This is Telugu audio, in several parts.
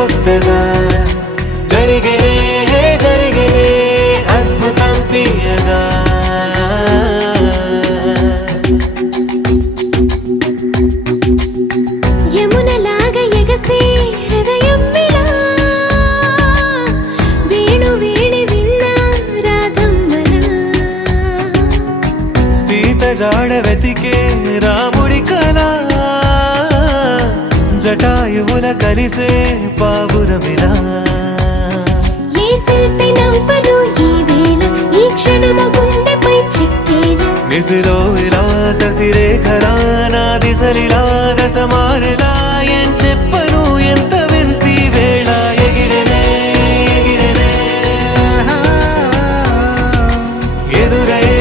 కొత్తగా జరిగేనే జరిగేనే అద్భుతం తీయగా యమునలాగా ఎగసే హృదయం విలా వేణు వేణి విన్నా రాధమ్మలా సీత జాడ వెతికే రాముడి కళ జటాయువుల కలిసే పావురమిలా ఏ శిల్పి నవ్వదు ఈ వేళ ఈ క్షణము గుండెపై చిక్కేలా నిసిలో విలాస సిరేఖరా నా దిశలిలా దశమారిలా ఏం చెప్పను ఎంత వింతి వేళ ఎగిరెనే ఎగిరెనే ఎదురయే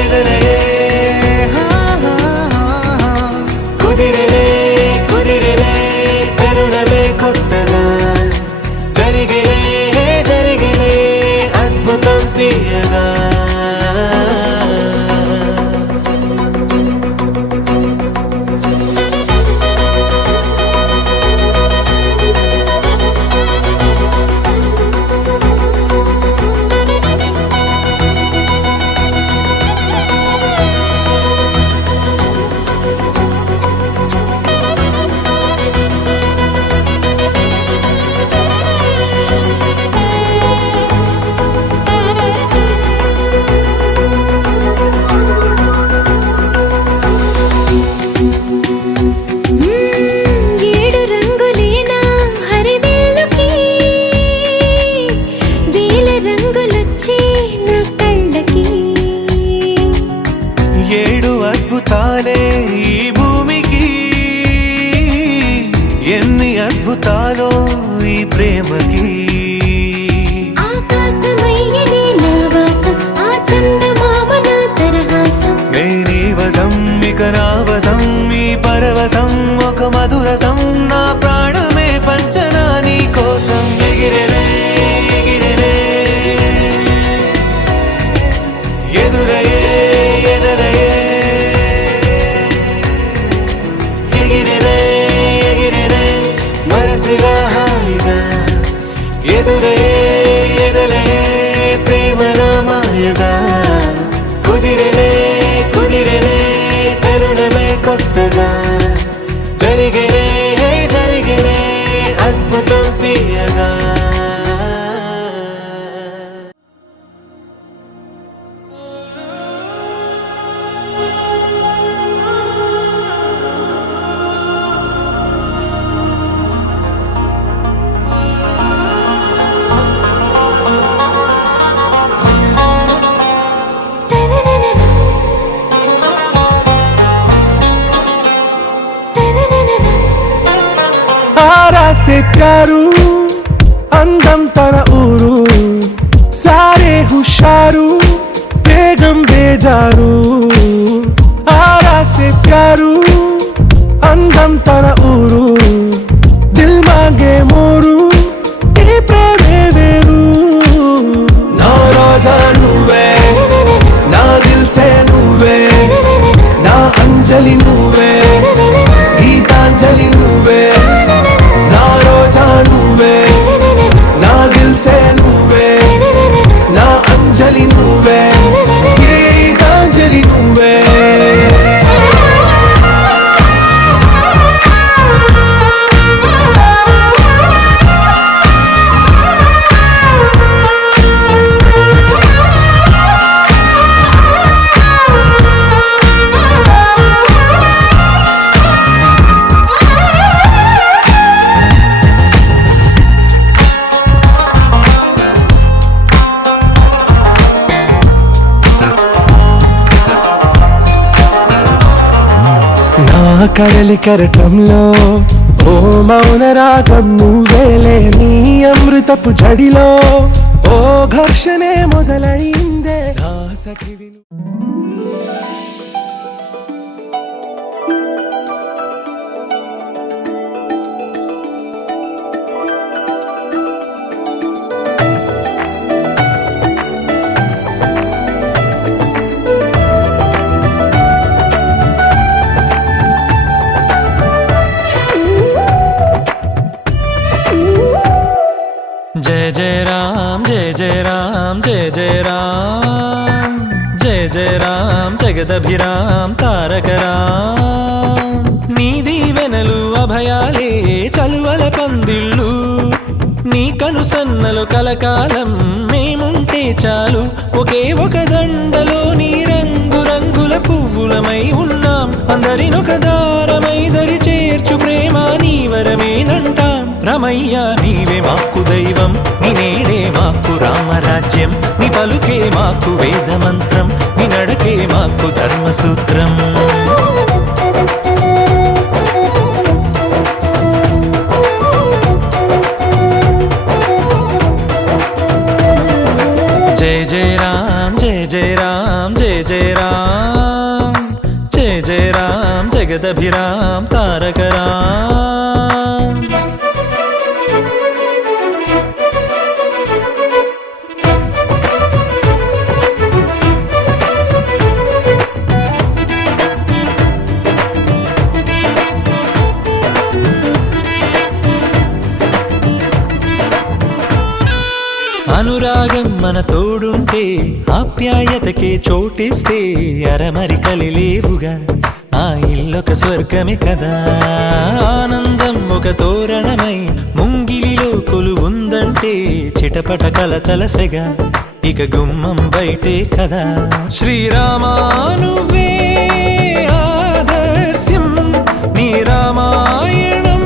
ఎదురయే కుదిరెనే కుదిరెనే తరుణమే కొత్తగా జరిగేనే జరిగేనే అద్భుతం తీయగా ఏడు రంగులేనా హరివిల్లుకి వేల రంగులొచ్చే నా కళ్ళకి ఏడు అద్భుతాలే ఈ భూమికి ఎన్ని అద్భుతాలో ఈ ప్రేమకి ఆకాశమయ్యనే నా వాసం ఆ చందమామ నా తరహాసం నేనీ వసం ఇక నా వసం ఈ పరవశం ఒక మధురసం నా ప్రాణమే పంచనా నీ కోసం ఎగిరెనే ఎగిరెనే ఎదురయే ఎదురయే ఎగిరెనే ఎగిరెనే మనసుగా హాయిగా ఎదురయే ఎదురయే ప్రేమల మాయగా కుదిరెనే కుదిరెనే తరుణమే కొత్తగా జరిగేనే జరిగేనే అద్భుతం తీయగా आरा से प्यारू అందం తన ఊరు సారే హుషారు బేగం బేజారు ఆరా సే ప్యారు అందం తన ఊరు దిల్ మాంగే మోరు ఈ ప్రేమే వేరు నా రోజా నువ్వే నా దిల్ సే నువ్వే నా అంజలి నువ్వే గీతాంజలి నువ్వే నా రోజా నువ్వే నా దిల్ సే నువ్వే నా అంజలి నువ్వే గీతాంజలి నువ్వే కడలి కెరటంలో ఓ మౌన రాగం నువ్వేలే నీ అమృతపు జడిలో ఓ ఘర్షణే మొదలైందే నా సఖివి జయ రామ్ జయ జయ రామ్ జగదభిరామ్ తారక రామ్ నీ దీవెనలు అభయాలే చలువల పందిళ్ళు నీ కనుసన్నలు కలకాలం మేముంటే చాలు ఒకే ఒక దండలో నీ రంగు రంగుల పువ్వులమై ఉన్నాం అందరినొక దారమై దరి చేర్చు ప్రేమ నీ వరమేనంటాం రమయ్య నీవే మాకు దైవం నీ నేడే మాకు రామరాజ్యం నీ పలుకే మాకు వేద మంత్రం నీ నడకే మాకు ధర్మసూత్రం जय जय राम जय जय राम जय जय राम जय जय राम जगदभिराम तारक राम అనురాగం మన తోడుంటే ఆప్యాయతకే చోటిస్తే అరమరికలి లేవుగా ఆ ఇల్లొక స్వర్గమే కదా ఆనందం ఒక తోరణమై ముంగిలిలో కొలువుందంటే చిటపట కలతలసెగా ఇక గుమ్మం బయటే కదా శ్రీరామా నువ్వే ఆదర్శం నీ రామాయణం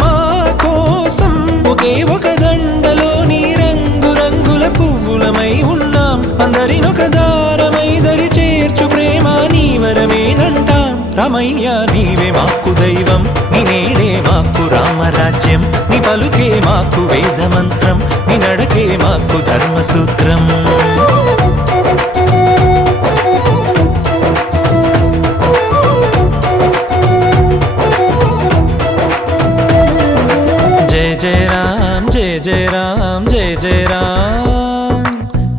మా కోసం ఒకే ఒక దండలో నీ రంగు రంగుల పువ్వులమై ఉన్నాం అందరినొక దారమై దరి చేర్చు ప్రేమ నీ వరమేనంటాం రమయ్య నీవే మాకు దైవం నీ నేడే మాకు రామరాజ్యం నీ పలుకే మాకు వేద మంత్రం నీ నడకే మాకు ధర్మసూత్రం जय जय राम जय जय राम जय जय राम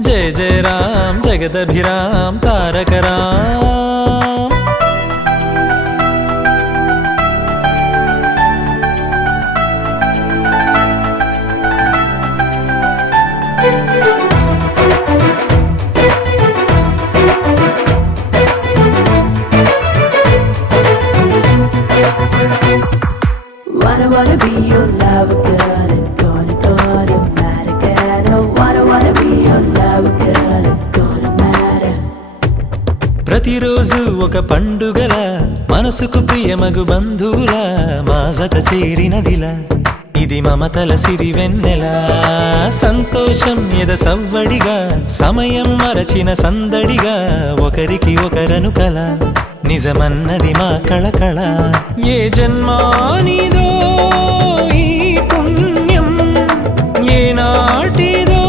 जय जय Ram जगदभिराम Tarak Ram Wanna be your lover girl and gonna matter girl. Oh, wanna be your lover girl and gonna matter. ప్రతిరోజు ఒక పండుగల మనసుకు ప్రియమగు బంధువుల మా జత చేరినదిలా ఇది మమతల సిరి వెన్నెల సంతోషం ఎద సవ్వడిగా సమయం మరచిన సందడిగా ఒకరికి ఒకరను కల నిజమన్నది మా కళకళ ఏ జన్మానిదో ఈ పుణ్యం ఏ నాటిదో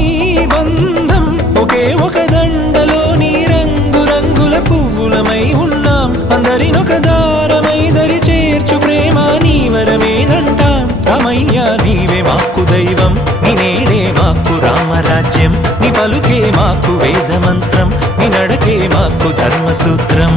ఈ బంధం ఒకే ఒక దండలో నీ రంగు రంగుల పువ్వులమై ఉన్నాం అందరినొక దారమై దరి చేర్చు ప్రేమ నీ వరమేనంటాం రమయ్య నీవే మాకు దైవం నీ నేడే మాకు రామరాజ్యం నీ పలుకే మాకు వేద మంత్రం నీ నడకే మాకు ధర్మసూత్రం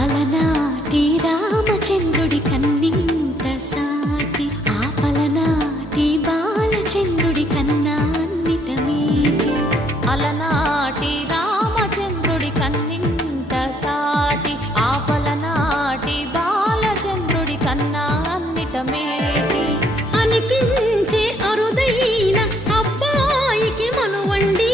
అలనాటి రామచంద్రుడి కన్నింత సాటి ఆపలనాటి బాలచంద్రుడి కన్నా అన్నిట మీటి అలనాటి రామచంద్రుడి కన్నింత సాటి ఆపలనాటి బాలచంద్రుడి కన్నా అన్నిట మేటి అనిపించే అరుదైన అబ్బాయికి మనువండి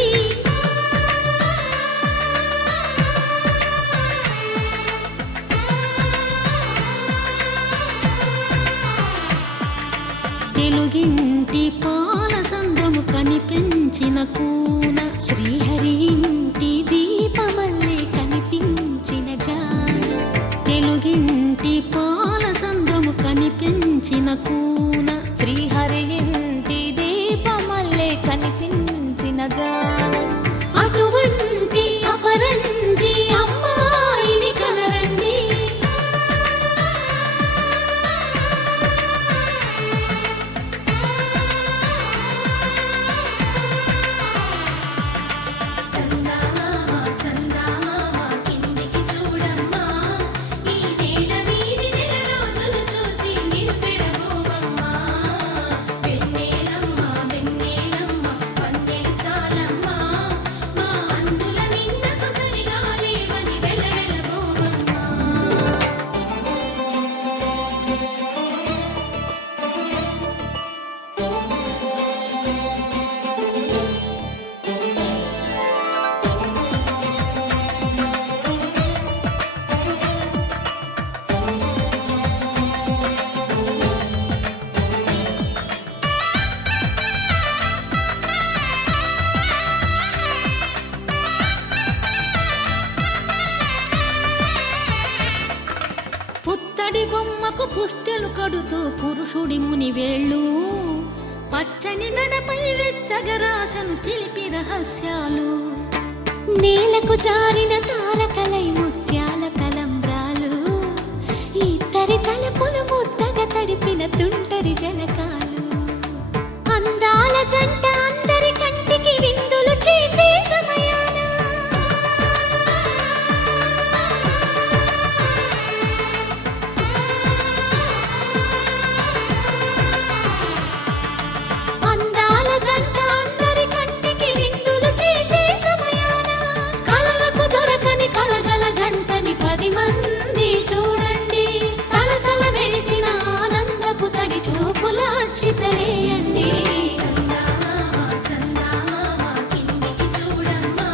తెలుగింటి పాల సంద్రము కనిపించిన కూన శ్రీహరి ఇంటి దీపమల్లే కనిపించ ఇంటి పాల సంద్రము కనిపించిన కూన శ్రీహరి ఇంటి దీపమల్లే కనిపించిన గానం అటువంటి అపరంజి అమ్మాయిని కనరండి. చందమామ చందమామ కిందికి చూడమ్మా, ఈ నేల వీధి నెల రోజులు చూసి నివ్వెరబోవమ్మా. వెన్నెలమ్మ వెన్నెలమ్మ వన్నెలు చాలమ్మా, మా అందుల మిన్నకు సరిగా లేవని వెలవెలబోవమ్మా. పుత్తడి బొమ్మకు పుస్తెలు కడుతూ పురుషుడి ముని వేళ్ళు, పచ్చని నడపై వెచ్చగరాసను చిలిపి రహస్యాలు. నేలకు జారిన తారకలై ముత్యాల తలంబ్రాలు, ఇద్దరి తలపులు ముద్దగా తడిపిన తుంటరి జలకాలు. అందాల జంట అందరి కంటికి విందులు చేసే సమయాన అందాల జంట అందరి కంటికి విందులు చేసే సమయాన కలలకు దొరకని కలగల జంటని 10 మంది చూడండి. తలతల మెరిసిన ఆనందపు తడి చూపుల అక్షితలేయండి. చందమామ చందమామ కిందికి చూడమ్మా,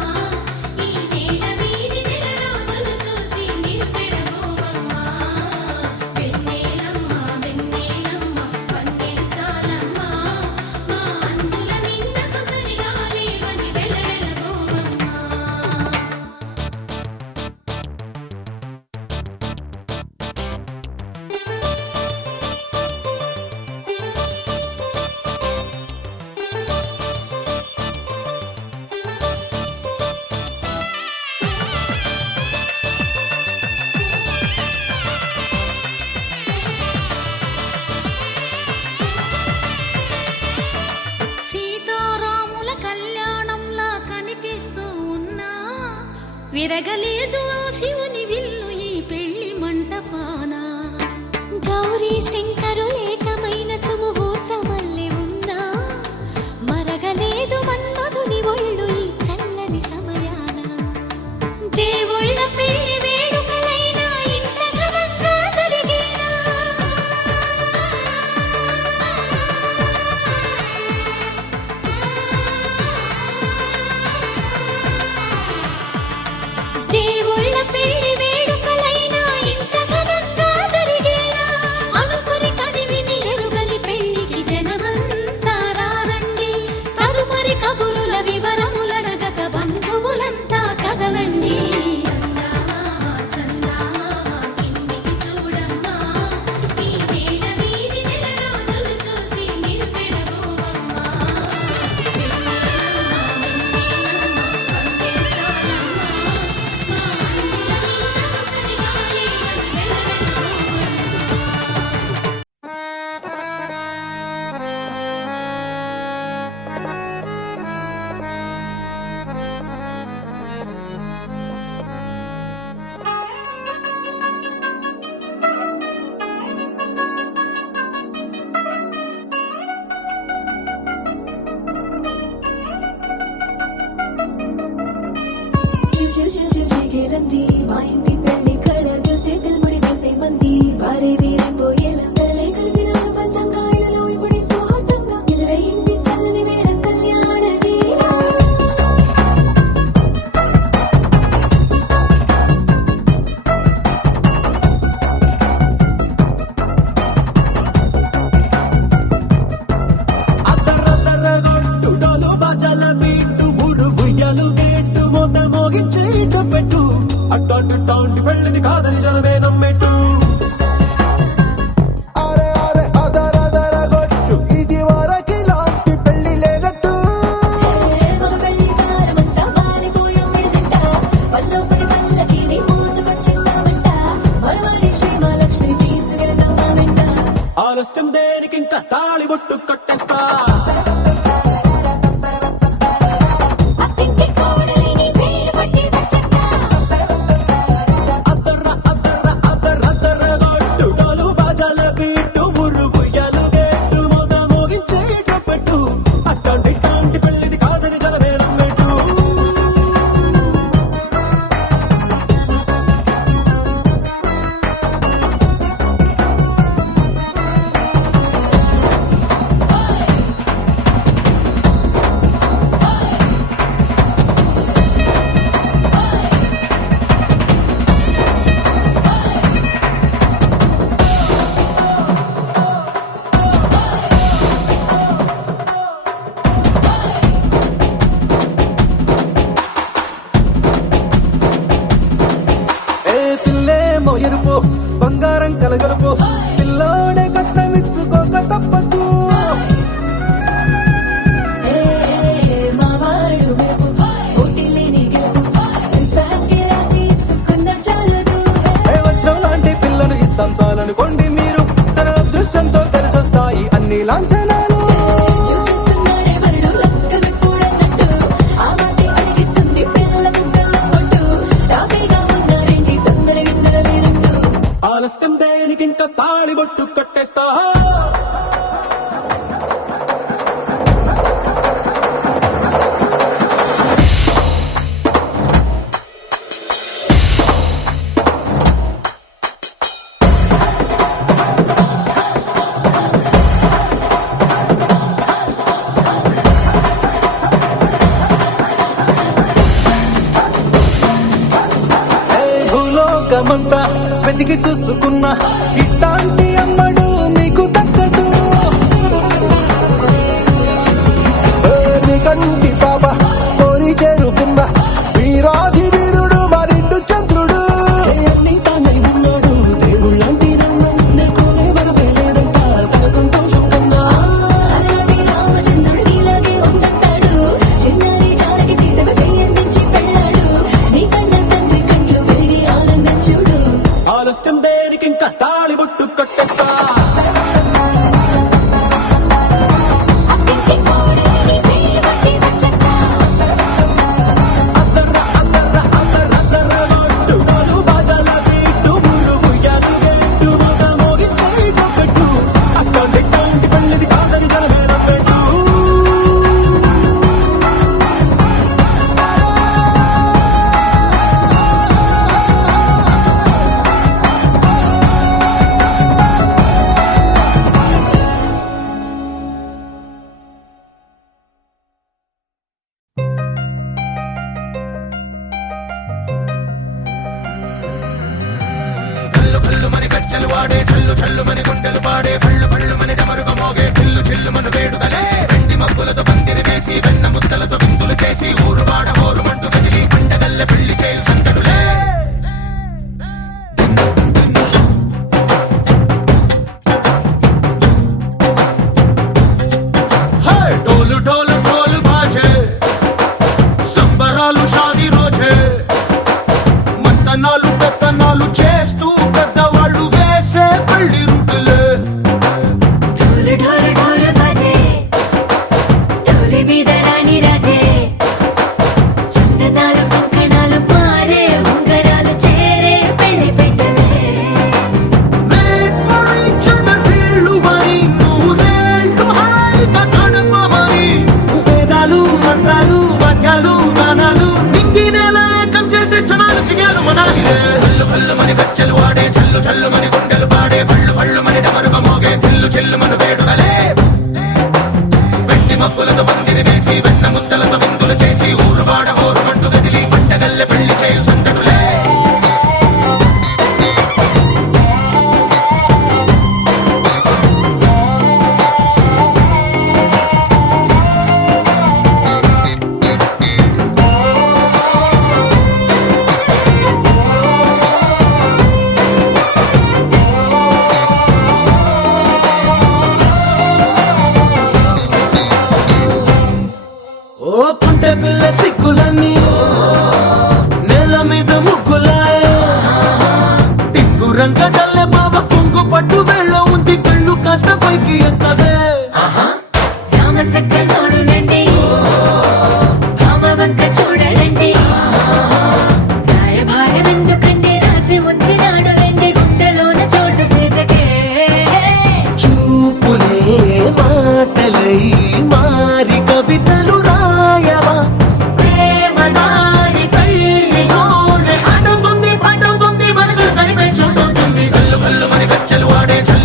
ఈ నేల వీధి నెల రోజులు చూసి నివ్వెరబోవమ్మా. వెన్నెలమ్మ వెన్నెలమ్మ వన్నెలు చాలమ్మా, మా అందుల మిన్నకు సరిగా లేవని వెలవెలబోవమ్మా. సీతారాముల కళ్యాణంలా కనిపిస్తూ ఉన్నా, విరగలేదు ఆ శివుని విల్లు ఈ పెళ్లి మంటపాన. గౌరీ శంకరులేకమైన సుముహూర్తమల్లె ఉన్నా, మరగలేదు మన్మధుని ఒళ్ళు ఈ చల్లని సమయాన. దేవుళ్ళ పెళ్లి వేడుకలైనా ఇంత ఘనంగా జరిగేనా? దేవుళ్ళ పెళ్లి ఆలస్యం దేనికి ఇంకా తాళి బొట్టు కట్టేస్తా అత్తింటి కోడలిని వేలు పట్టి వచ్చేస్తా అద్దర్ర అద్దర్ర అద్దర్ర అద్దర్ర గొట్టు డోలు బాజాల బీటు మురుగుయ్యలు గేటు మోత మోగించే ట్రపెట్టు అట్టాంటి టాంటి పెళ్ళిది కాదని జనవేరం పెట్టు ఏ పిల్లేమో ఎరుపు బంగారం కలగలుపు పిల్లోడే కట్టమిచ్చుకోక తప్పదు మావాడు మెరుపు ఓటిల్లేని గెలుపు ఇన్స్టాకి రాసి ఇచ్చుకున్న చాలదు ఏ వచ్చం లాంటి పిల్లను ఇస్తాం చాలనుకోండి మీరు తన అదృష్టంతో కలిసొస్తాయి అన్ని లాంఛనాలు చూసిస్తున్నాడే వరుడు లక్కమెప్పుడన్నట్టు ఆ మాటే అడిగిస్తుంది పిల్ల ముక్కల కొట్టు టాపీగా ఉన్నారేంటి తొందర గిందర లేనట్టు ఆలస్యం దేనికి ఇంకా తాళి బొట్టు కట్టేస్తా భూలోకమంతా వెతికి చూసుకున్నా ఇట్లాంటి అమ్మడు మీకు దక్కదు నీ కంటి పాప కోరి చేరుకున్నా వీరాధి వీరుడు మరిండు చంద్రుడు అన్ని తానై ఉన్నాడు దేవుళ్ళంటి నన్ను కోరే వరమే లేదంట తన సంతోషం కన్నా అలాంటి రామచంద్రుడు ఇలాగే ఉండంటాడు చిన్నారి జానకి సీతకు చెయ్యందించి పెళ్ళాడు నీ కన్న తండ్రి కళ్ళు వెలిగి ఆనందం చూడు ఆలస్యం దేనికి ఇంకా తాళి బొట్టు కట్టేస్తా అత్తింటి కోడలిని వేలు పట్టి వచ్చేస్తా అద్దర్ర అద్దర్ర అద్దర్ర అద్దర్ర గొట్టు డోలు బాజాల బీటు మురుగుయ్యలు గేటు మోత మోగించే ట్రపెట్టు అట్టాంటి టాంటి పెళ్ళిది కాదని జనవేరం పెట్టు డోలు డోలు డోలు బాజే సంబరాలు షాదీ రోజే మంతనాలు పెత్తనాలు చేస్తూ పెద్దవాళ్ళు వేసే పెళ్లి రుటులే ఢోలు ఢోలు ఢోలు బాజే ఢోలు మీద రాణి రాజే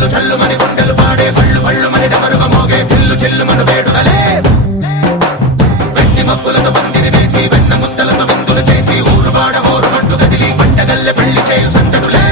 చల్లు చల్లు మని గుండెలు పాడే పళ్ళు పళ్ళు మని డమరుగ మోగే చిల్లు చిల్లు మన వేడుకలే వెండి మబ్బులతో పందిరి వేసి వెన్న ముద్దలతో విందులు చేసి ఊరు వాడ ఊరు మంటు కదిలి పంటగల్లె పెళ్లి చేయు సందడులే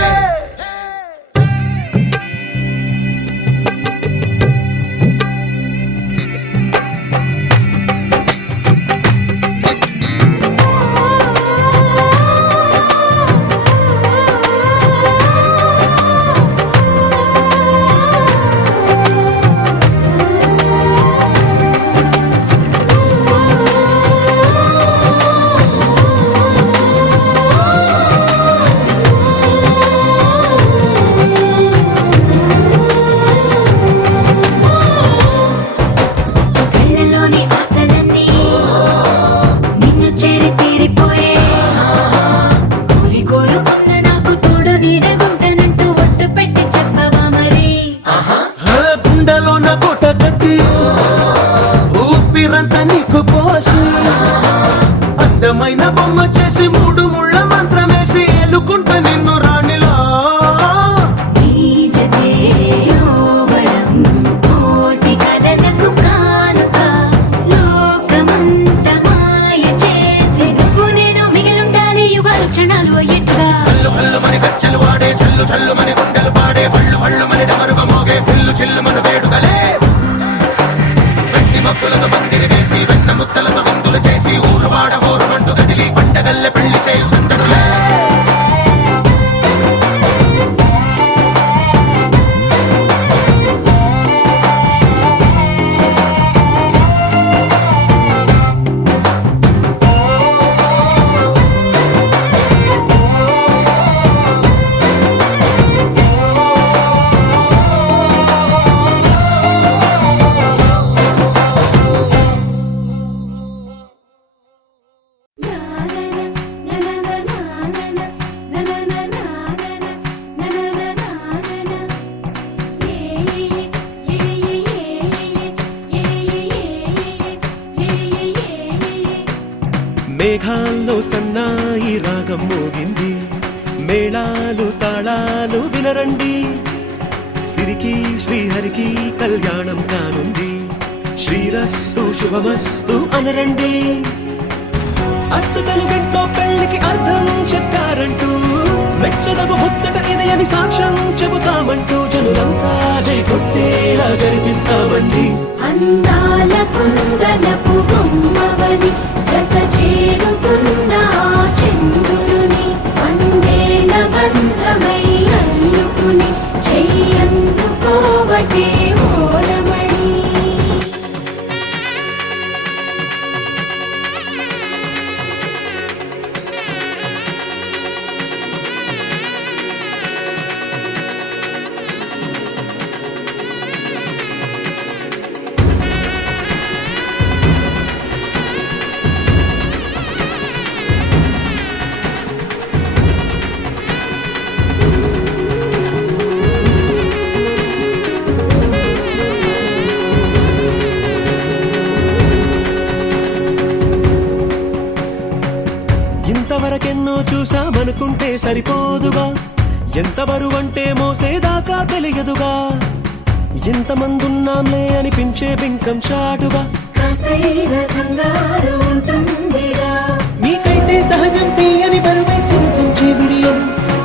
కళ్ళలోని ఆశలన్నీ నిన్ను చేరి తీరిపోయే కోరి కోరుకున్న నాకు తోడు నీడగుంటానంటూ ఒట్టు పెట్టి చెప్పవా మరి గుండెలోన కోట కట్టి ఊపిరంతా నీకు పోసి అందమైన బొమ్మ చేసి మూడు ముళ్ళ మంత్రమేసి ఎలుకుంట నిన్ను రాణిలా నీ జతే యోవరం కోటి కలలకు కానుక లోకమంత మాయ చేసి నువ్వు నేను మిగిలుండాలి యుగాలు క్షణాలు అయ్యేట్టుగా కల్లు కల్లు మని గచ్చలు వాడే చల్లు చల్లు మని గుండెలు పాడే పళ్ళు పళ్ళు మని డమరుగ మోగే పిల్లు చిల్లు మన వేడుకలే వెండి మబ్బులతో పందిరి వేసి వెన్న ముద్దలతో విందులు చేసి ఊరు వాడ ఊరు మంటు కదిలి పంటగల్లె పెళ్లి చేయు సందడులే మేఘాల్లో సన్నాయి రాగం మోగింది మేళాలు తాళాలు వినరండి సిరికి శ్రీహరికి కళ్యాణం కానుంది శ్రీరస్తు శుభమస్తు అనరండి అచ్చతలు గంటో పెళ్లికి అర్థం చెప్పారంటూ మెచ్చదగు ముచ్చట ఇది అని సాక్ష్యం చెబుతామంటూ జనులంతా జై కొట్టేలా జరిపిస్తామండి అందాల కుందనపు బొమ్మవని జత చేరుతున్న చంద్రుని వందేళ్ల బంధమై అల్లుకుని చెయ్యందుకోవటే ఓరమణి ఇంతవరకెన్నో చూసామనుకుంటే సరిపోదుగా ఎంత బరువంటే మోసేదాకా తెలియదుగా ఇంతమందున్నాంలే అనిపించే బింకం చాటుగా కాస్తైన కంగారు ఉంటుందిరా నీకైతే సహజం తీయని బరువేసిన సంచే విడియం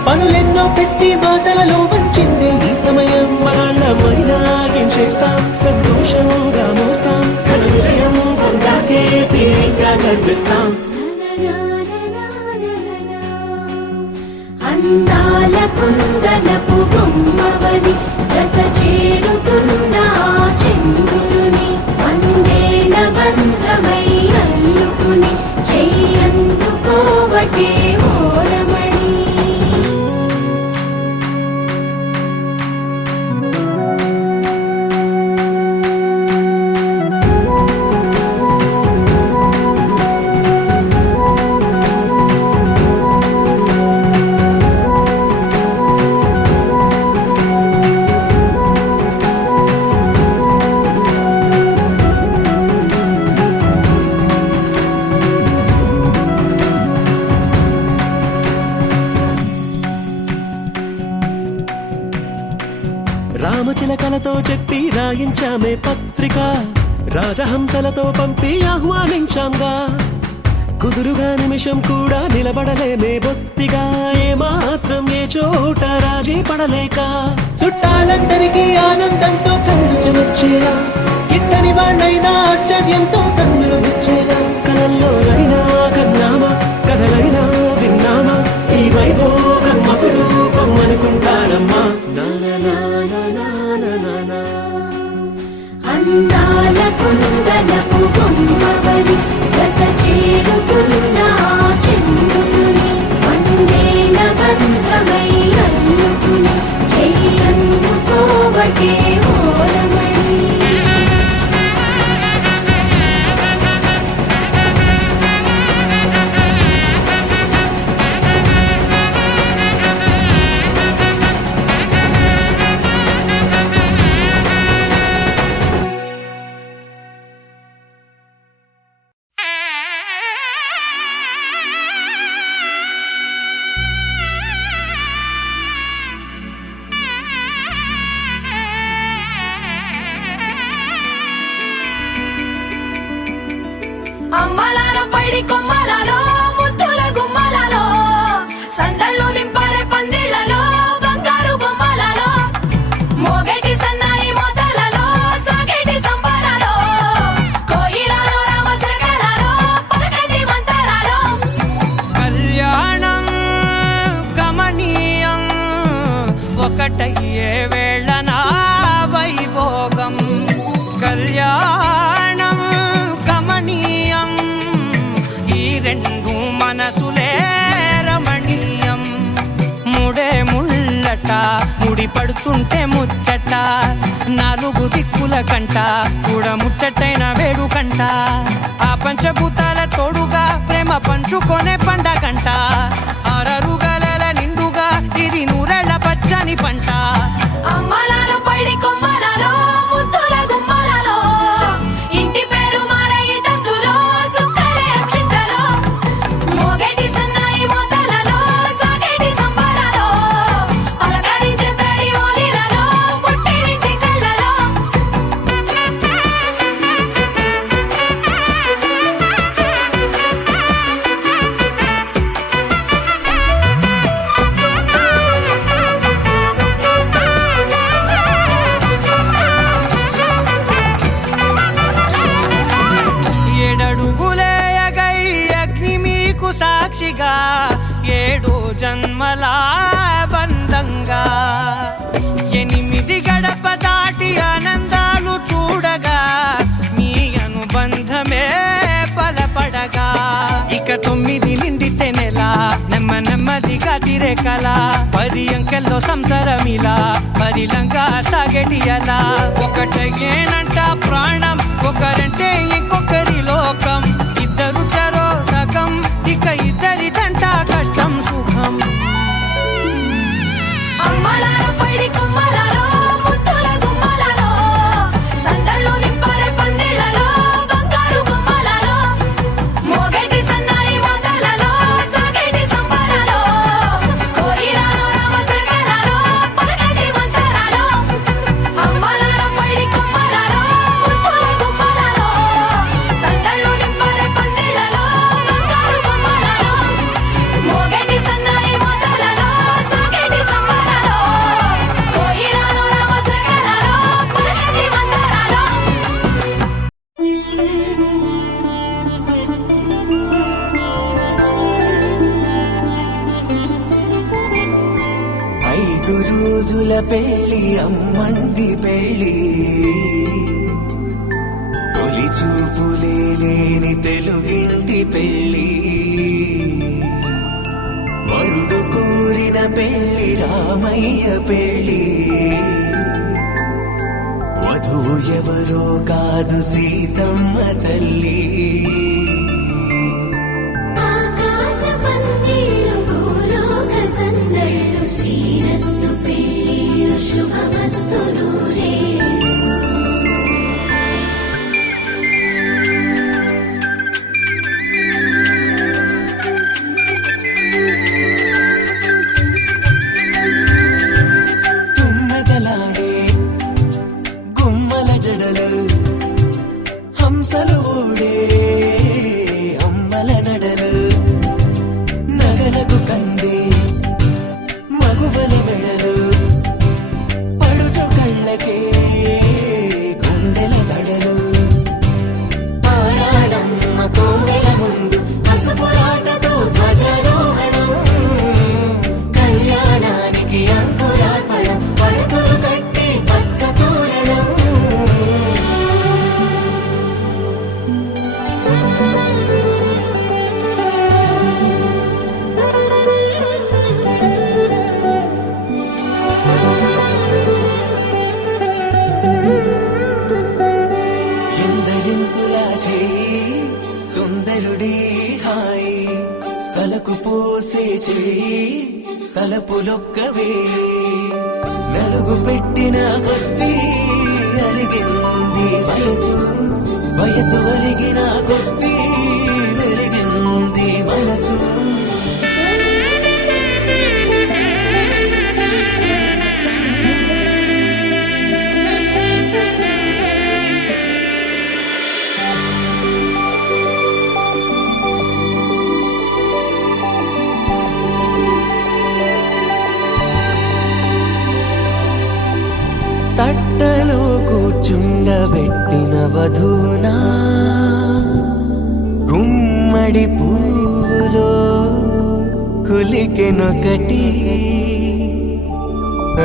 పనులెన్నో పెట్టి మాటలలో వంచిందే ఈ సమయం మనాళ్ళమైనా ఏం చేస్తాం సంతోషంగా మోస్తాం ఘన విజయం పొందాకే తీరిగ్గా కనిపిస్తాం అందాల కుందనపు బొమ్మవని జత చేరుతున్న చంద్రుని వందేళ్ల బంధమై అల్లుకుని చెయ్యందుకోవటే ఓరమణి రామచిలకలతో చెప్పి రాయించామే పత్రిక, రాజహంసలతో పంపి ఆహ్వానించాంగా. కుదురుగా నిమిషం కూడా నిలబడలేమే బొత్తిగా, ఏమాత్రం ఏ చోట రాజీ పడలేక. చుట్టాలందరికీ ఆనందంతో కళ్ళు చెమర్చేలా, గిట్టని వాళ్ళైనా ఆశ్చర్యంతో కన్నులు వచ్చేలా. కలల్లోనైనా కన్నామా, కథలైనా విన్నామా, ఈ వైభోగం అపురూపం అనుకుంటానమ్మా. అందాల కుందనపు బొమ్మవని జత చేరుతున్న చంద్రుని, వందేల బంధమై అల్లుకుని చెయ్యందుకోవటే ఓరమణి. అమ్మలాలో పైడి కొమ్మలలో ముద్దుల గుమ్మలలో, సందళ్ళు నింపారే పందిళ్లలో బంగారు బొమ్మలలో, మోగేటి సన్నాయి మోతలలో సాగేటి సంబరాలో, కోయిలలో రామశకలలో పలకటి మంతరాలో. కళ్యాణం గమనీయం ఒకటయ్యే వేళనా వైభోగం. కళ్యాణం గమనీయం ఈ రెండు మనసులే రమణీయం. ముడే ముళ్ళట ముడి పడుతుంటే ముచ్చట, నాలుగు దిక్కుల కంట చూడ ముచ్చటైన వేడుకంట. ఆ పంచభూతాల తోడుగా ప్రేమ పంచుకొనే పండగంట. అరరుగల నిండుగా ఇది నూరెళ్ళ పచ్చని పంట. అమ్మలాలో పైడి కొమ్మలలో ముద్దుల గుమ్మలలో, ఇంటి పేరు మారయి తందులో చుక్కలే అక్షింతలో, మోగేటి సన్నాయి మోతలలో సాగేటి సంబరాలో, అలకరించే తడి ఓలిలలో పుట్టినింటి కళ్ళలో. ఏడడుగులేయగై అగ్ని మీకు సాక్షిగా, ఏడు జన్మల బంధంగా. 8 గడప దాటి ఆనందాలు చూడగా, మీ అనుబంధమే బలపడగా. ఇక 9 నిండితే నెల నెమ్మదిగా తిరే కల, 10 అంకెల్లో సంసారమిలా పరిలంగా సాగేటి అలా. ఒకటేనంట ప్రాణం, ఒకరంటే ఇంకొకరి లోకం. ఇద్దరు చరో సగం, ఇక ఇద్దరిదంట కష్టం సుఖం. అమ్మలాలో పైడి కొమ్మలలో ముద్దుల గుమ్మలలో, సందళ్ళు నింపారే పందిళ్లలో బంగారు బొమ్మలలో, మోగేటి సన్నాయి మోతలలో సాగేటి సంబరాలో, కోయిలలో రామశకలలో పలకటి మంతరాలో. అమ్మలాలో పైడి కొమ్మలలో ముద్దుల గుమ్మలలో, సందళ్ళు నింపారే పందిళ్లలో బంగారు బొమ్మలలో, మోగేటి సన్నాయి మోతలలో సాగేటి సంబరాలో, కోయిలలో రామశకలలో పలకటి మంతరాలో. ఐదు రోజుల పెళ్లి అమ్మండి పెళ్లి, తొలి చూపులే లేని తెలుగింటి పెళ్లి. వరుడు కోరిన పెళ్లి రామయ్య పెళ్లి, వధువు ఎవరో కాదు సీతమ్మ తల్లి. ఆకాశ పందిళ్ళు భూలోక సందళ్ళు, శ్రీరస్తు పెళ్ళిళ్ళు శుభమస్తు నూరేళ్ళు. తుమ్మెదలాడే మోసే చేయి తలపులొక్కవే నలుగు పెట్టిన కొద్దీ అలిగింది వయసు వయసు ఒలిగిన కొద్దీ వెలిగింది మనసు తట్టలో కూర్చుండబెట్టిన వధూనా గుమ్మడి పువ్వులో కులికెనొకటి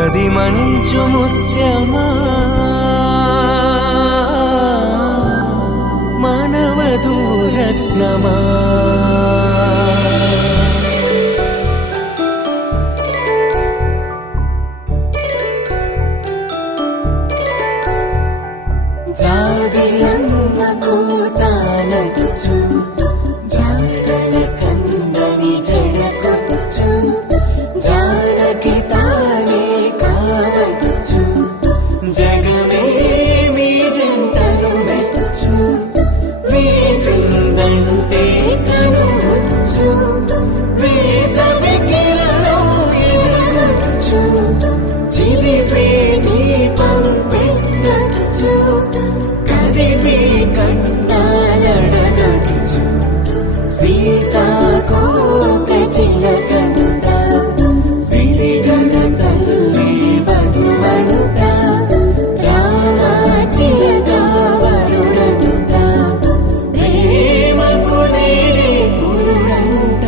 అది మంచు ముత్యమా మానవధూరత్నమా జాబిలమ్మ కూతానగుచు జాడల కందని జడకొట్టుచు జానకి తానే కావదుచు జగమే మీ జంటలు పెట్టుచు వీసిందంటే కనువచ్చు వీసవి కిరణం ఎదుగుచు చిదిపే దీపం పెట్టచ్చు కదిపే కన్నాలడగచ్చు సీతాకోక చిలకనుట సిరిగల తల్లి వధువనుట రామాచిలక వరుడనుట ప్రేమకు నేడే పురుడంట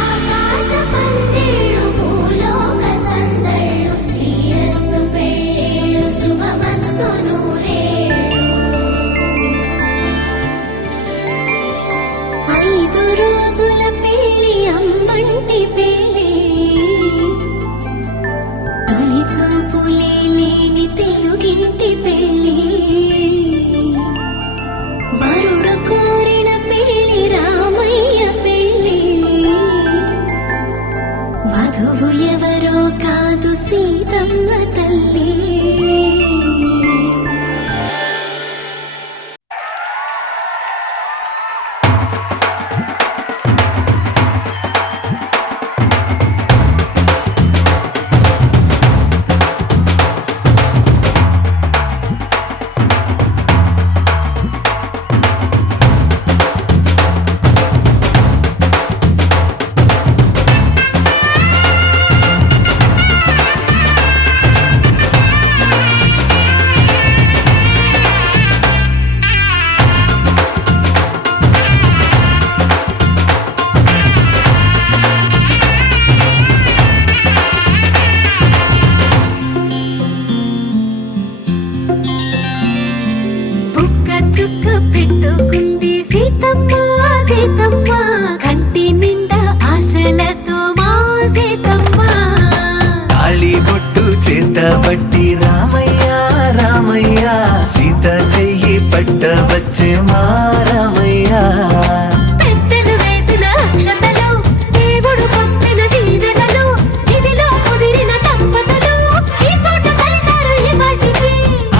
ఆకాశ పందిళ్ళు భూలోక సందళ్ళు శ్రీరస్తు పెళ్ళిళ్ళు శుభమస్తు నూరేళ్ళు 5 రోజుల పెళ్ళి అమ్మంటి పెళ్ళి తొలి చూపులే లేని తెలుగింటి పెళ్ళి వరుడు కోరిన పెళ్ళి రామయ్య పెళ్ళి వధువు ఎవరో కాదు సీతమ్మ తల్లి బుక్క చుక్క పెట్టుకుంది సీతమ్మ సీతమ్మ కంటి నిండా ఆశలతో మా సీతమ్మ తాళి బొట్టు చేతబట్టి రామయ్య రామయ్య సీత చెయ్యి పట్టవచ్చే మా రామయ్య పెద్దలు వేసిన అక్షతలు దేవుడు పంపిన దీవెనలు ఇవిలో కుదిరిన దంపతులు ఈ చోట కలిసారు ఈ వాటికి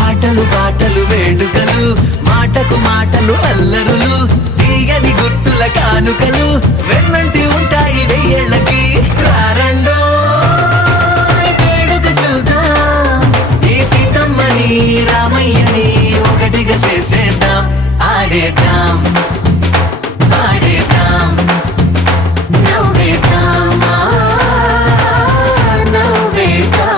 ఆటలు పాటలు వేడుకలు మాటకు మాటలు అల్లరులు తీయని గుర్తుల కానుకలు వెన్నంటి ఉంటాయి వెయ్యేళ్ళకి రారండో వేడుక చూద్దాం ఈ సీతమ్మని రామయ్యని ఒకటిగా చేసేద్దాం ఆడేద్దాం ఆడేద్దాం నవ్వేద్దాం నవ్వేద్దాం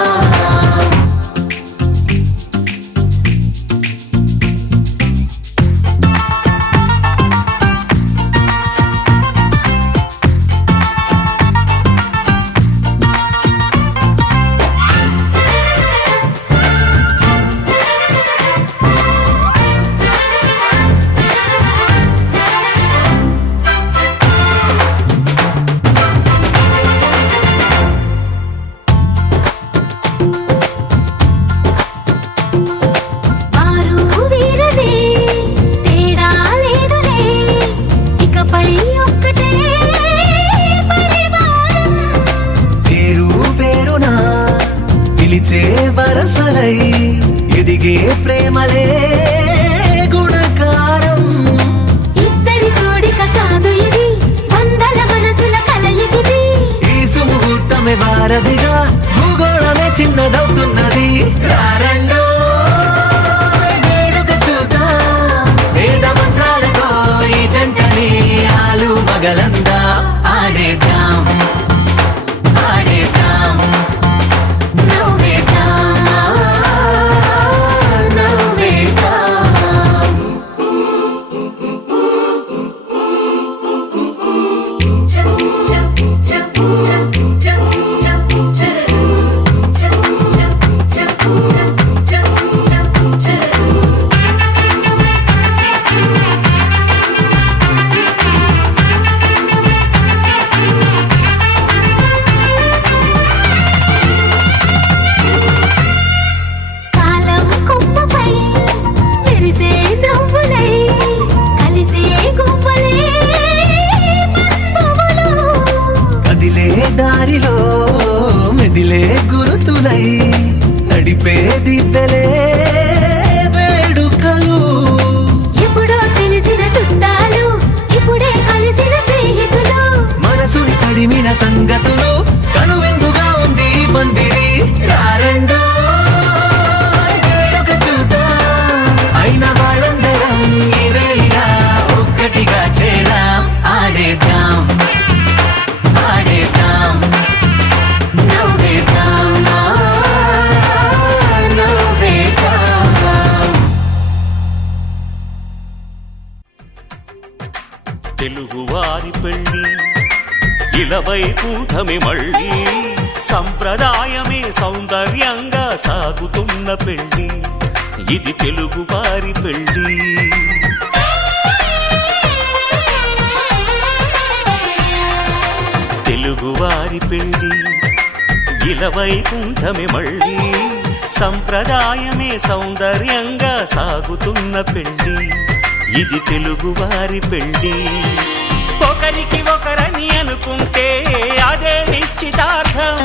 ఎదిగే ప్రేమలే గుణకారం. ఇద్దరి కోడిక కాదు ఇది, వందల మనసుల కలయికిది. ఈ సుముహూర్తమే వారధిగా భూగోళమే చిన్నదవుతున్నది. రారండో వేడుక చూద్దాం, వేద మంత్రాలతో ఈ జంటని ఆలు మగలందా ఆడేద్దాం ఆడేద్దాం నవ్వేద్దాం, నవ్వేద్దాం. కాలం కొమ్మపై మెరిసే నవ్వులై కలిసే గువ్వలే బంధువులు. కదిలే దారిలో మెదిలే గురుతులై నడిపే దిబ్బెలే వేడుకలు. ఎప్పుడో తెలిసిన చుట్టాలు, ఇప్పుడే కలిసిన స్నేహితులు. మనసుని తడిమిన సంగతులు కనువిందుగా ఉంది ఈ పందిరి. రారండో వేడుక చూద్దాం, అయిన వాళ్ళందరం ఈ వేళ ఒక్కటిగా చేరాం. ఆడేద్దాం ఆడేద్దాం నవ్వేద్దాం, నవ్వేద్దాం. తెలుగువారి పెళ్ళి ఇలవై కూటమి మళ్ళీ సంప్రదాయమే సౌందర్యంగా సాగుతున్న పెళ్ళి ఇది తెలుగువారి పెళ్ళి. తెలుగువారి పెళ్ళి ఇలవై కూటమి మళ్ళీ సంప్రదాయమే సౌందర్యంగా సాగుతున్న పెళ్ళి ఇది తెలుగువారి పెళ్ళి. ఒకరికి ఒకరని అనుకుంటే అదే నిశ్చితార్థం,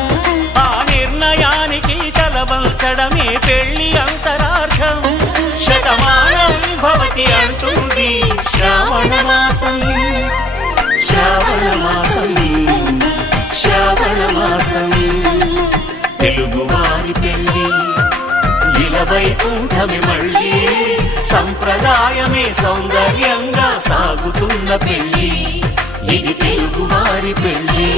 ఆ నిర్ణయానికి తలవంచడమే పెళ్లి అంతరార్థం. శతమానం భవతి అంటుంది శ్రావణ మాసం శ్రావణ మాసం శ్రావణ మాసం. తెలుగువారి పెళ్ళి ఇలవై కూటమి మళ్ళీ సంప్రదాయమే సౌందర్యంగా సాగుతున్న పెళ్ళి ఇది తెలుగువారి పెళ్ళి.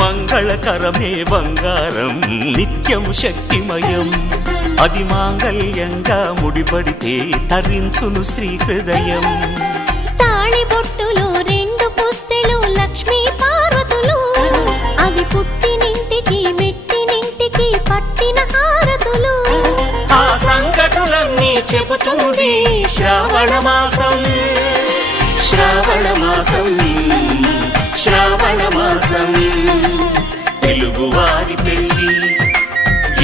మంగళకరమే బంగారం నిత్యం శక్తిమయం, అది మాంగళ్యంగా ముడిపడితే తరించును స్త్రీ హృదయం. తాళి బొట్టులు రెండు పుస్తెలు లక్ష్మీ పార్వతులు, అవి పుట్టినింటికి మెట్టినింటికి పట్టిన హారతులు. ఆ సంకటులన్నీ చెబుతుంది శ్రావణ మాసం శ్రావణ మాసం శ్రావణ మాసం. తెలుగువారి పెళ్ళి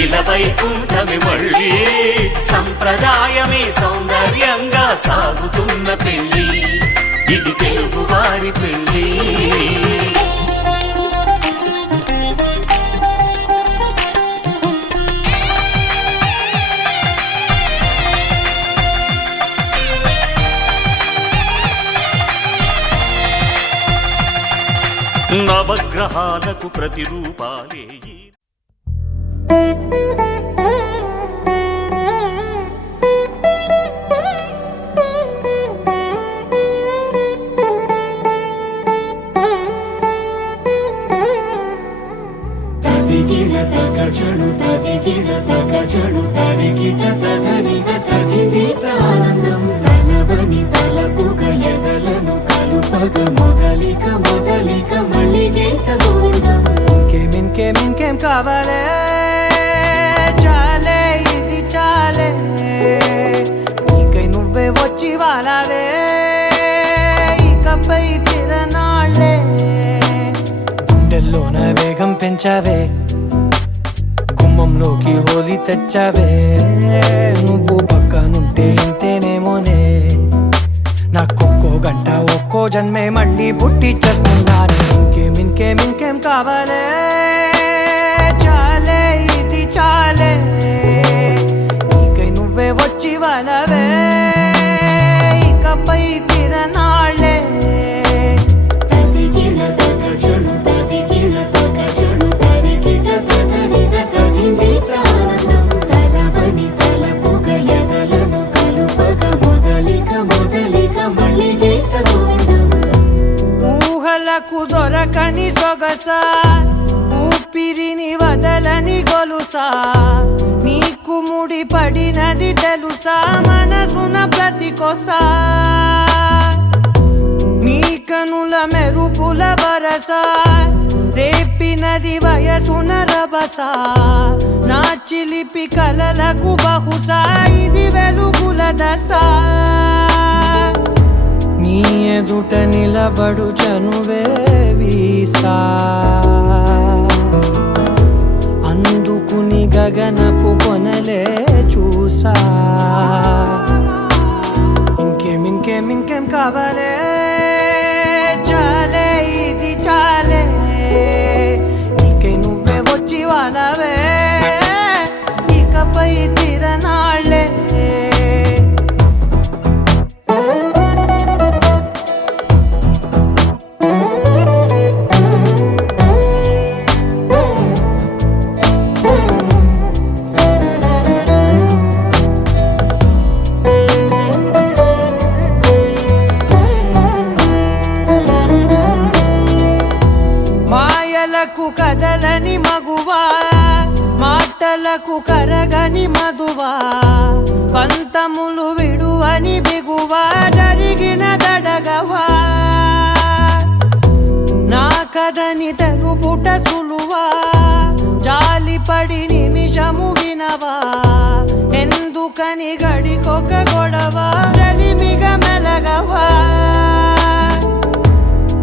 ఇలవై కూటమి మళ్ళీ సంప్రదాయమే సౌందర్యంగా సాగుతున్న పెళ్ళి ఇది తెలుగువారి పెళ్ళి. నవగ్రహాలకు ప్రతిరూపాలే తదిగిడ తగజడు తదిగిడ తగజడు తరిగిట తదరిన తదిదీత ఆనందం తలవని తలపుగ ఎదలను కలుపగ మొదలిక మొదలిక మళ్ళీ గీత గోవిందం. ఇంకేం కావాలే చాలే పెంచావే గుమ్మంలోకి హోలీ తెచ్చావే నువ్వు పక్కనుంటే ఇంతేనేమోనే నాకొక్కో గంట ఒక్కో జన్మే మళ్ళీ పుట్టి చేస్తున్నాను ఇంకేం కావాలే చాలే ఇది చాలే నీకై నువ్వే వచ్చి వాళ్ళవే ఇకపై తిరనాళ్ళే ఊహలకు దొరకని సొగసా ఊపిరిని వదలని గొలుసా నీకు ముడి పడినది తెలుసా మనసున ప్రతి కొసా నీ కనుల మెరుపుల వరస రేపినది వయసున రభస నా చిలిపి కలలకు బహుశా ఇది వెలుగుల దశ నీ ఎదుట నిలబడు చనువే వీసా అందుకుని గగనపు కొనలే చూసా ఇంకేం కావాలే చాలే ఇది చాలే నీకై నువ్వే వచ్చి వాళ్ళవే ఇకపై తిరనాళ్ళే కదలని మగువా మాటలకు కరగని మధువా పంతములు విడువని బిగువా జరిగిన దడగవా నా కథని తెలుపుట సులువా జాలిపడి నిమిషము వినవా ఎందుకని గడికొక గొడవ రలిమిగ మెలగవా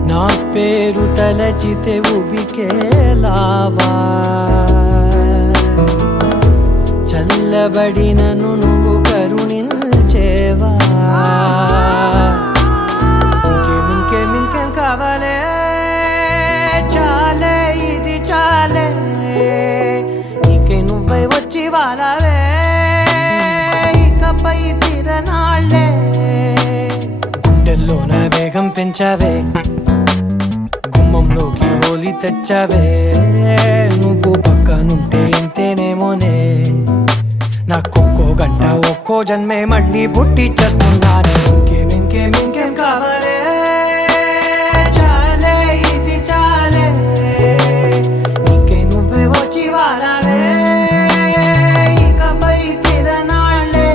నా పేరు తలచితే ఉబికేలావా చల్లబడినను నువ్వు కరుణించేవా ఇంకేం కావాలే చాలే ఇది చాలే నీకై నువ్వై వచ్చి వాళ్ళవే ఇకపై తిరనాళ్ళే గుండెల్లోన వేగం పెంచావే గుమ్మంలోకి హోలీ తెచ్చావే నువ్వు పక్కనుంటే ఇంతేనేమోనే నాకొక్కో గంట ఒక్కో జన్మే మళ్ళీ పుట్టి చేస్తున్నాను ఇంకేం కావాలే చాలే ఇది చాలే నీకై నువ్వే వచ్చి వాళ్ళవే ఇకపై తిరనాళ్ళే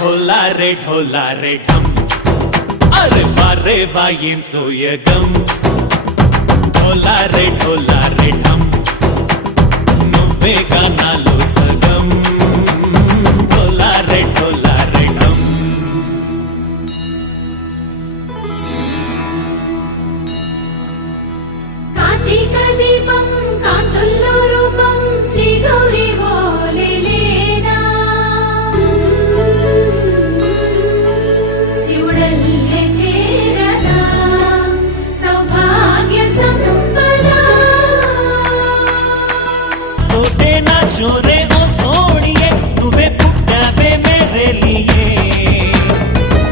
ढोला रे ढम अरे वाह ఏం సోయగం ढोला रे ढम నువ్వే గానాలో సగం ढोला रे ढम కార్తీక దీపం కాంతుల్లో రూపం శ్రీ గౌరీ ఓలేనా శివుడల్లే చేరదా సౌభాగ్య సంపద తోటే నా చోరే ఓ సోడియే నువ్వే పుట్టావే మేరే లియే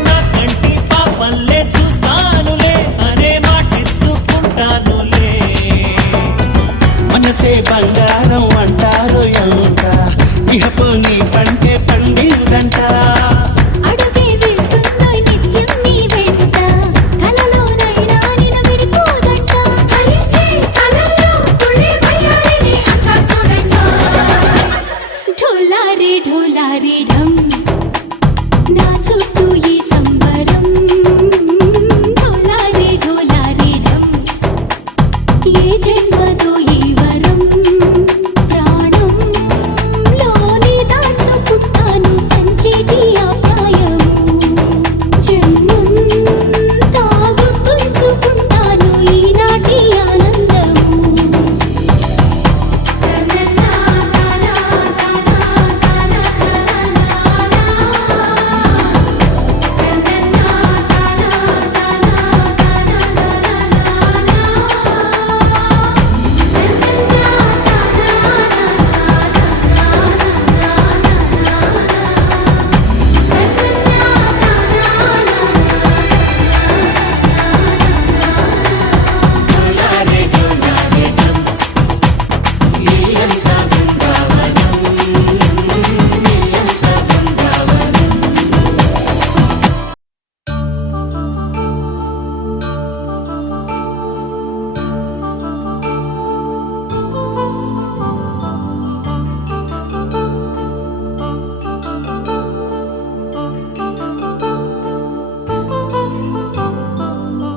నా కంటి పాపల్లే చూస్తానులే అనే మాటిచ్చుకుంటానులే మనసే బంగారం అంటారు ఎంత ఇహపు నీ పంటే పండిందంట అడుగే వేస్తుందో నిత్యం నీ వెంట కలలోనైనా నిన్ను విడిపోదంట హరించే కలల్లో తుళ్ళే వయ్యారిని అంతా చూడంట ఢోలా రే ఢమ్ నా చుట్టూ ఈ సంబరం ఢోలా రే ఢమ్ ఏ జన్మదో ఈ వరం ప్రాణం లోని దాచుకుంటాను పంచేటి అపాయము జన్మం తాగుతుంచుకుంటాను ఈనాటి ఆనందము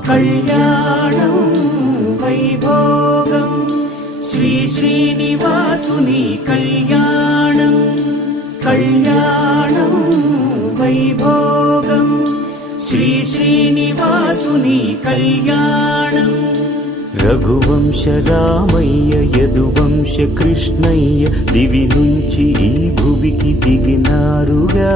కళ్యాణం వైభోగం శ్రీ శ్రీనివాసుని కళ్యాణం కళ్యాణం వైభోగం శ్రీ శ్రీనివాసుని కళ్యాణం రఘువంశ రామయ్య యదువంశ కృష్ణయ్య దివి నుంచి ఈ భువికి దిగినారుగా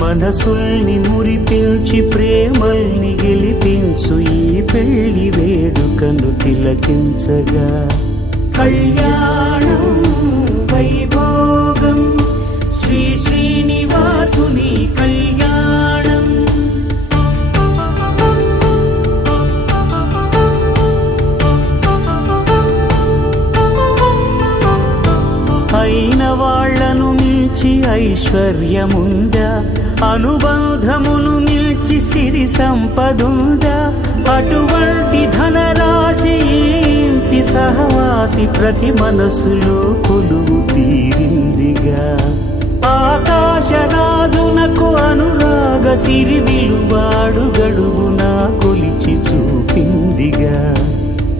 మనసుల్ని మురిపించి ప్రేమల్ని గెలిపించు ఈ పెళ్లి వేడుకను తిలకించగా కళ్యాణం వైభోగం శ్రీ శ్రీనివాసుని కళ్యాణం అయిన వాళ్లను మించి ఐశ్వర్యముందా అనుబంధమును నిల్చి సిరి సంపదుందా అటువంటి ధనరాశి ఇంటి సహవాసి ప్రతి మనసులో కొలువు తీరిందిగా ఆకాశరాజునకు అనురాగ సిరి విలువాడు గడువునా కొలిచి చూపిందిగా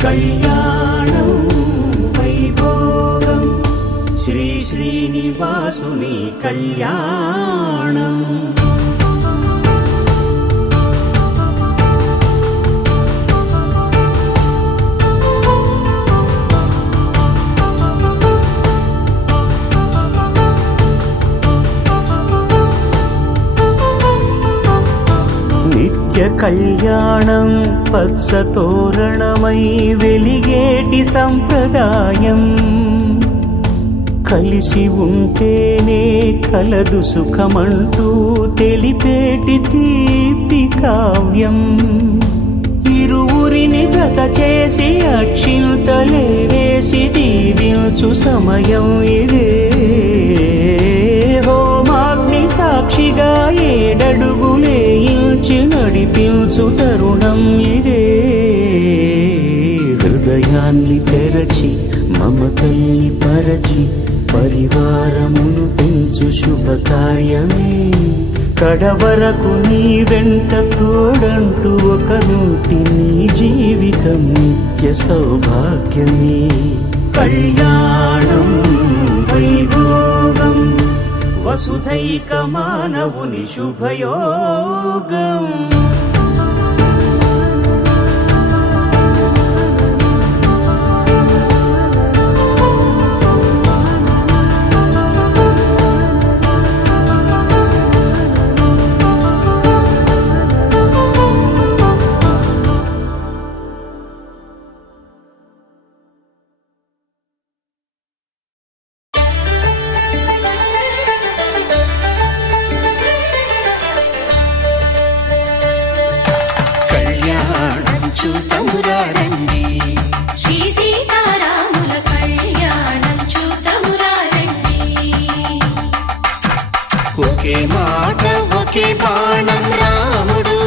కళ్యాణం వైభోగం శ్రీ శ్రీనివాసుని కళ్యాణం నిత్య కళ్యాణం పచ్చ తోరణమై వెలిగేటి సంప్రదాయం కలిసి ఉంటేనే కలదు సుఖమంటూ తెలిపేటి తీపి కావ్యం ఇరువురిని జత చేసి అక్షింతలే వేసి దీవించు సమయం ఇదే హోమాగ్ని సాక్షిగా ఏడడుగులే ఇంచి నడిపించు తరుణం ఇదే హృదయాన్ని తెరచి మమతల్ని పరచి పరివారమును పెంచు శుభకార్యమే కడవరకు నీ వెంట తోడంటూ ఒకరుంటి నీ జీవితం నిత్య సౌభాగ్యమే. కళ్యాణం వైభోగం వసుధైక మానవుని శుభయోగం. శ్రీ సీతారాముల కళ్యాణం చూతమురా రండి. ఒకే మాట ఒకే బాణం రాముడు,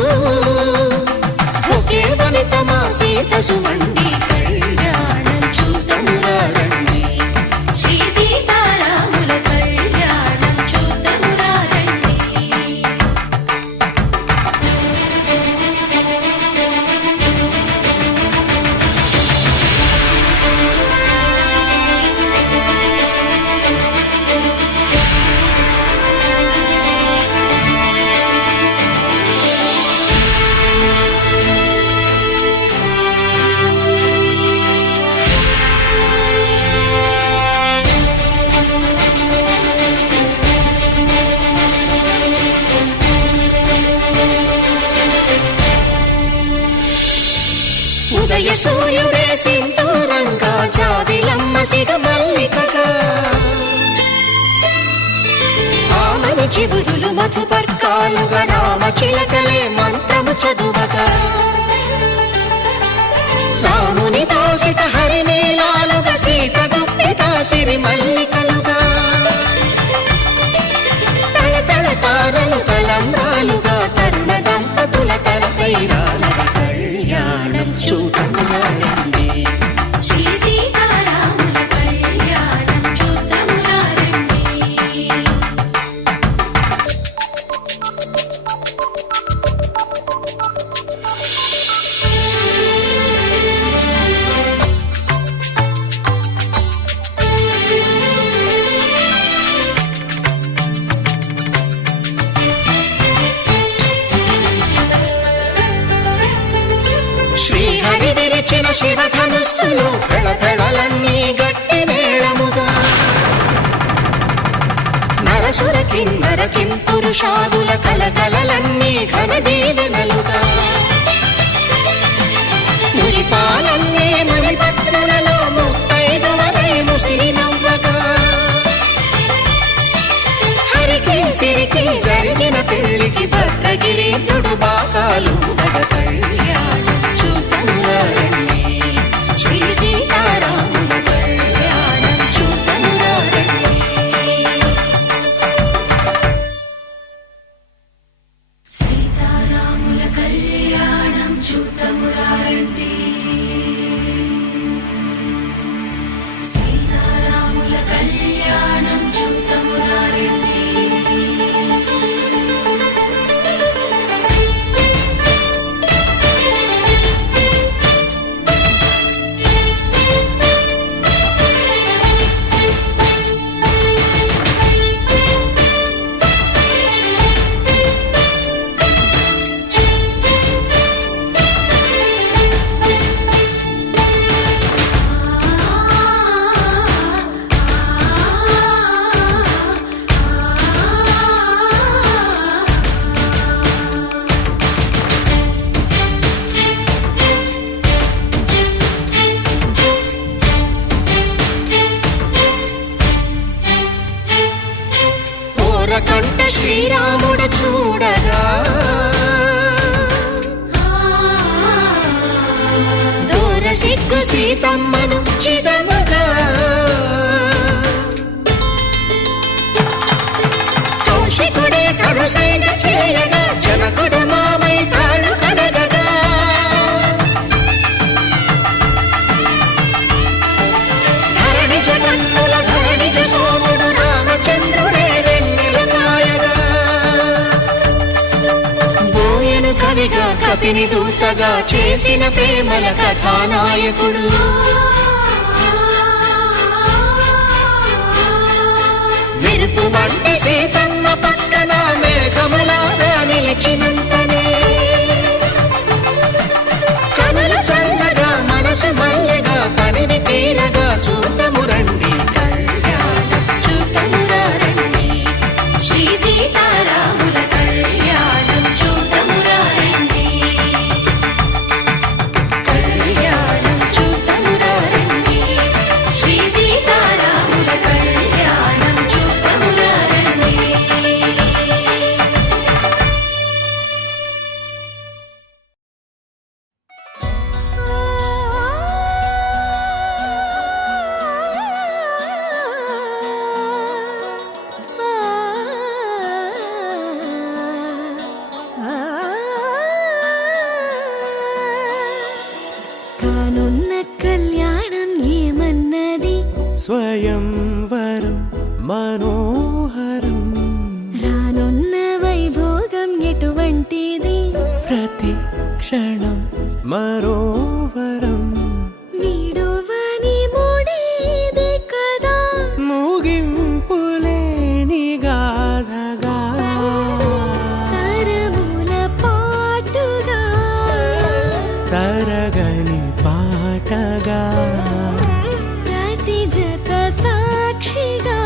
ఒకే వనిత మా సీత సుమండి. కళ్యాణం చూతమురా రండి. శ్రీ సీతారాముల కళ్యాణం చూతమురా రండి. ఉదయ సూర్యుడే సింధూరంగా, జాబిలమ్మ సిగ మల్లికగా, ఆమని చివురులు మధుపర్కాలుగా, రామ చిలకలే మంత్రము చదువగా, రాముని దోసిట హరినీలాలుగా, సీత గుప్పిట సిరి మల్లికలుగా, తళతళ తారలు తలంబ్రాలుగా, తరుణ దంపతుల తలపైరాలుగా. కళ్యాణం చూతమురా రండి. శ్రీ సీతారాముల కళ్యాణం చూతమురా రండి. శ్రీహరి విరిచిన శివధనుస్సులు పెళపెళలన్నీ గట్టి మేళముగా, నరసుర కిన్నర కింపురుషాదుల కలకలలన్నీ ఘన దీవెనలుగా, మురిపాలన్నీ మునిపత్రులలో ముత్తైదువలై ముసిరి నవ్వగా, హరికి సిరికి జరిగిన పెళ్లికి భద్రగిరి బాకాలు కళ్యాణం చూతమురా రండి. శ్రీ సీతారాముల కళ్యాణం చూతమురా రండి. సీతారాముల కళ్యాణం చూతమురా రండి. సీతారాముల కళ్యాణం చూతమురా రండి. కంట శ్రీరాముడు చూడగా, దూర సిగ్గు సీతమ్మను చిదమగా, కౌశికుడే కరుసైన చేయగా, జనకుడు మామై కాళ్ళు కడగగా, ధరణి జగన్నుల ధరణిజ సోముడు రామచంద్రుడే వెన్నెల కాయగా, తీపిని దూతగా చేసిన ప్రేమల కథానాయకుడు. మెరుపు వంటి సీతమ్మ పక్కన మేఘములాగా నిలిచినంతనే కనులు చల్లగా మనసు మల్లెగా తనివి తీరగా చూతము రండి, కళ్యాణం చూతమురా రండి, శ్రీ సీతారాముల కళ్యాణం చూతమురా రండి, కళ్యాణం చూతమురా రండి, శ్రీ సీతారాముల కళ్యాణం చూతమురా రండి. కానున్న కళ్యాణం ఏమన్నది, స్వయంవరం మనోహరం, రానున్న వైభోగం ఎటువంటిది, ప్రతి క్షణం మరోవరం, వీడువని మూడేది కదా, ముగింపులేని గాథగా, తరముల పాటుగా, తరగని పాటగా, ప్రతి జత సాక్షిగా,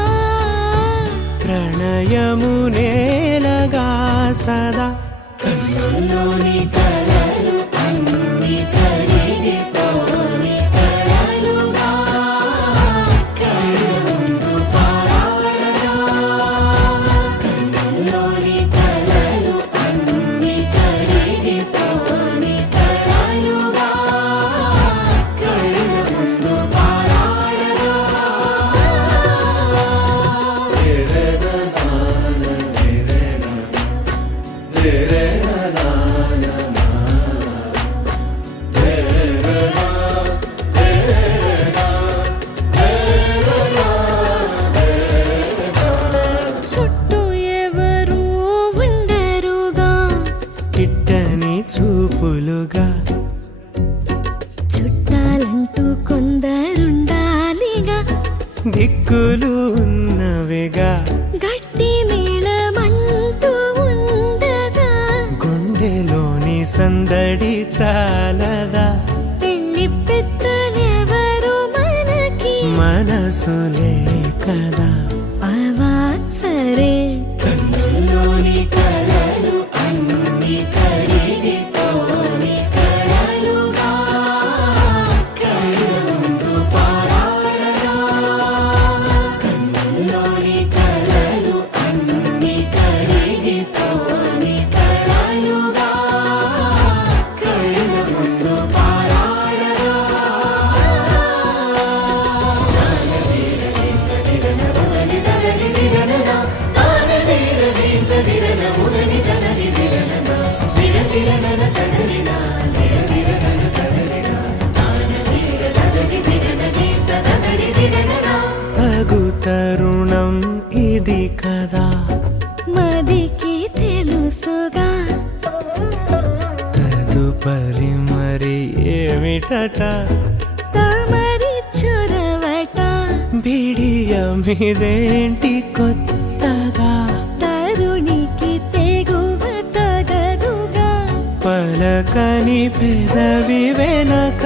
ప్రణయము నేలగా సదా కన్నుల్లోని కలలు అన్ని కరిగిపోని కలలుగా, కళ్ళ ముందు పారాడగా, కన్నుల్లోని కలలు అన్ని కరిగిపోని కలలుగా, కళ్ళ ముందు పారాడగా. చుట్టూ ఎవరు ఉండరుగా, కిట్టని చూపులుగా, చుట్టాలంటూ కొందరుండాలిగా, దిక్కులు ఉన్నవిగా, గట్టి మేళమంటూ ఉండదా, గుండెలోని సందడి చాలదా, పెళ్లి పెద్దలెవరు మనకి, మనసులే కదా, అవా సరే, కన్నుల్లోని కలలు అన్ని కరిగిపోని కలలుగా, కళ్ళ ముందు పారాడగా, కన్నుల్లోని కలలు అన్ని కరిగిపోని కలలుగా, కళ్ళ ముందు పారాడగా. తగు తరుణం ఇది కదా, మదికి తెలుసుగా, తదుపరి మరి ఏమిటట, తమరి చొరవట, బిడియమిదేంటి కొత్తగా, తరుణికి తెగువ తగదుగా, పలకని పెదవి వెనక